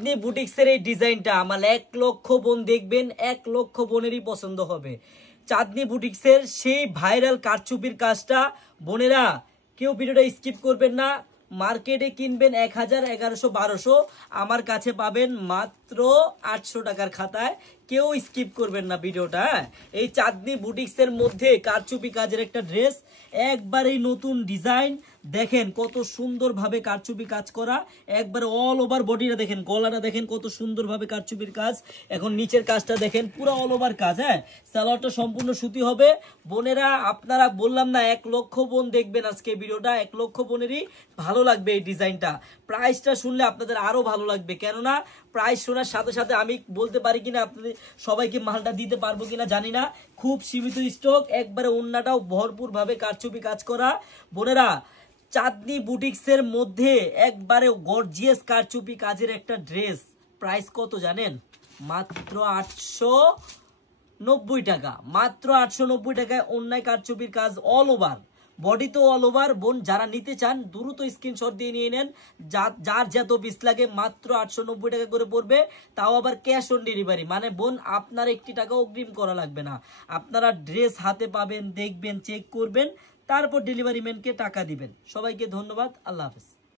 চাঁদনি বুটিক্সের এই ডিজাইনটা আমার 1 লক্ষ বোন দেখবেন, 1 লক্ষ বোনেরই পছন্দ হবে। চাঁদনি বুটিক্সের সেই ভাইরাল কারচুপির কাজটা বোনেরা কেউ ভিডিওটা স্কিপ করবেন না। মার্কেটে কিনবেন 1000, 1100, 1200, আমার কাছে পাবেন মাত্র 800 টাকার খাতায়। কেউ স্কিপ করবেন না ভিডিওটা। এই চাঁদনি বুটিক্সের মধ্যে কারচুপি কাজের একটা ড্রেস, একবারেই নতুন ডিজাইন। দেখেন কত সুন্দরভাবে কারচুপি কাজ করা, একবারে অল ওভার বডিটা দেখেন, গলাটা দেখেন কত সুন্দরভাবে কারচুপির কাজ। এখন নিচের কাজটা দেখেন পুরো অল ওভার কাজ। সালোয়ারটা সম্পূর্ণ সুতি হবে। বোনেরা আপনারা বললাম না 1 লক্ষ বোন দেখবেন আজকে ভিডিওটা, 1 লক্ষ বোনেরই ভালো লাগবে এই ডিজাইনটা। প্রাইসটা শুনলে আপনাদের আরো ভালো লাগবে, কেননা প্রাইস শোনার সাথে সাথে আমি বলতে পারি কিনা আপনাদের সবাইকে মালটা দিতে পারবো কিনা জানি না, খুব সীমিত স্টক। একবারে ওন্নাটাও ভরপুর ভাবে কারচুপি কাজ করা। বোনেরা চাঁদনি বুটিক্সের মধ্যে একবারে গর্জিয়াস কারচুপি কাজের একটা ড্রেস, প্রাইস কত জানেন? মাত্র 890 টাকা। মাত্র 890 টাকায় অন্যায় কারচুপির কাজ অল ওভার, বডি তো অল ওভার। বোন যারা নিতে চান দ্রুত স্ক্রিনশট দিয়ে নিয়ে নেন, যার যত পিস লাগে মাত্র 890 টাকা করে পড়বে, তাও আবার ক্যাশ অন ডেলিভারি। মানে বোন আপনার 1 টাকা অগ্রিম করা লাগবে না, আপনারা ড্রেস হাতে পাবেন, দেখবেন, চেক করবেন, তারপর ডেলিভারি ম্যানকে টাকা দিবেন। সবাইকে ধন্যবাদ, আল্লাহ হাফেজ।